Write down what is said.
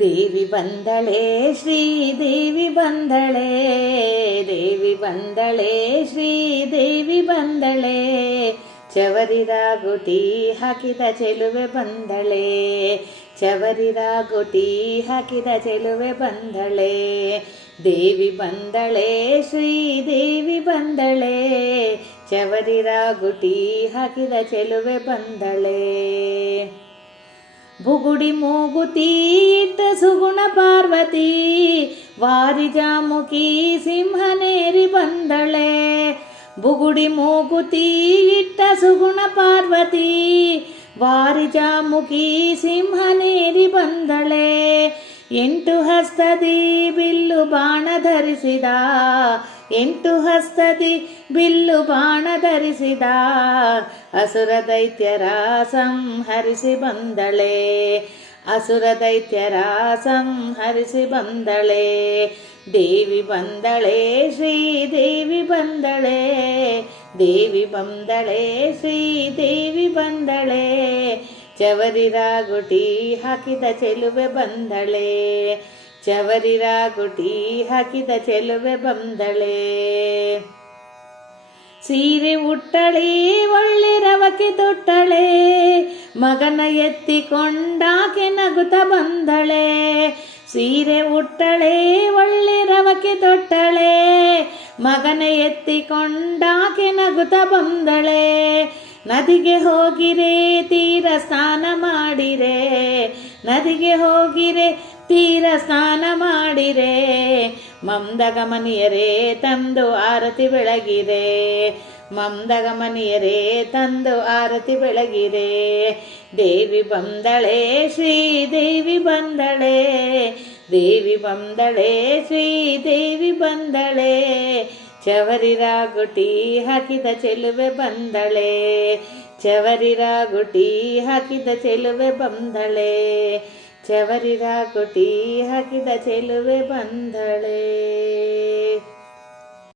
ದೇವಿ ಬಂದಳೆ ಶ್ರೀದೇವಿ ಬಂದಳೆ, ದೇವಿ ಬಂದಳೆ ಶ್ರೀದೇವಿ ಬಂದಳೆ, ಚವರಿರಾಗುಟಿ ಹಾಕಿದ ಚೆಲುವೆ ಬಂದಳೆ, ಚವರಿರಾಗುಟಿ ಹಾಕಿದ ಚೆಲುವೆ ಬಂದಳೆ. ದೇವಿ ಬಂದಳೆ ಶ್ರೀದೇವಿ ಬಂದಳೆ, ಚವರಿರಾಗುಟಿ ಹಾಕಿದ ಚೆಲುವೆ ಬಂದಳೆ. ಬುಗುಡಿ ಮೂಗುತಿ ಇಟ್ಟ ಸುಗುಣ ಪಾರ್ವತಿ, ವಾರಿಜಾಮುಖಿ ಸಿಂಹನೇರಿ ಬಂದಳೆ. ಬುಗುಡಿ ಮೂಗುತಿ ಇಟ್ಟ ಸುಗುಣ ಪಾರ್ವತಿ, ವಾರಿಜಾಮುಖಿ ಸಿಂಹನೇರಿ ಬಂದಳೆ. 8 ಹಸ್ತದಿ ಬಿಲ್ಲು ಬಾಣ ಧರಿಸಿದ, 8 ಹಸ್ತದಿ ಬಿಲ್ಲು ಬಾಣ ಧರಿಸಿದ, ಅಸುರ ದೈತ್ಯರ ಸಂಹರಿಸಿ ಬಂದಳೆ, ಅಸುರ ದೈತ್ಯರ ಸಂಹರಿಸಿ ಬಂದಳೆ. ದೇವಿ ಬಂದಳೆ ಶ್ರೀದೇವಿ ಬಂದಳೆ, ದೇವಿ ಬಂದಳೆ ಶ್ರೀದೇವಿ ಬಂದಳೆ, ಚವರಿರಾಗುಟಿ ಹಾಕಿದ ಚೆಲುವೆ ಬಂದಳೆ, ಚವರಿರಾಗುಟಿ ಹಾಕಿದ ಚೆಲುವೆ ಬಂದಳೆ. ಸೀರೆ ಉಟ್ಟಳೆ ಒಳ್ಳೆ ರವಕೆ ತೊಟ್ಟಳೆ, ಮಗನ ಎತ್ತಿಕೊಂಡಾಕೆ ನಗುತ್ತ ಬಂದಳೆ. ಸೀರೆ ಉಟ್ಟಳೆ ಒಳ್ಳೆ ರವಕೆ ತೊಟ್ಟಳೆ, ಮಗನ ಎತ್ತಿಕೊಂಡಾಕೆ ನಗುತ್ತ ಬಂದಳೆ. ನದಿಗೆ ಹೋಗಿರೆ ತೀರ ಸ್ನಾನ ಮಾಡಿರೆ, ನದಿಗೆ ಹೋಗಿರೆ ತೀರ ಸ್ನಾನ ಮಾಡಿರೆ, ಮಂದಗಮನಿಯರೇ ತಂದು ಆರತಿ ಬೆಳಗಿರೆ, ಮಂದಗಮನಿಯರೇ ತಂದು ಆರತಿ ಬೆಳಗಿರೆ. ದೇವಿ ಬಂದಳೆ ಶ್ರೀದೇವಿ ಬಂದಳೆ, ದೇವಿ ಬಂದಳೆ ಶ್ರೀದೇವಿ ಬಂದಳೆ, ಚವರಿರಾಗುಟಿ ಹಾಕಿದ ಚೆಲುವೆ ಬಂದಳೆ, ಚವರಿರಾಗುಟಿ ಹಾಕಿದ ಚೆಲುವೆ ಬಂದಳೆ, ಚವರಿರಾಗುಟಿ ಹಾಕಿದ ಚೆಲುವೆ ಬಂದಳೆ.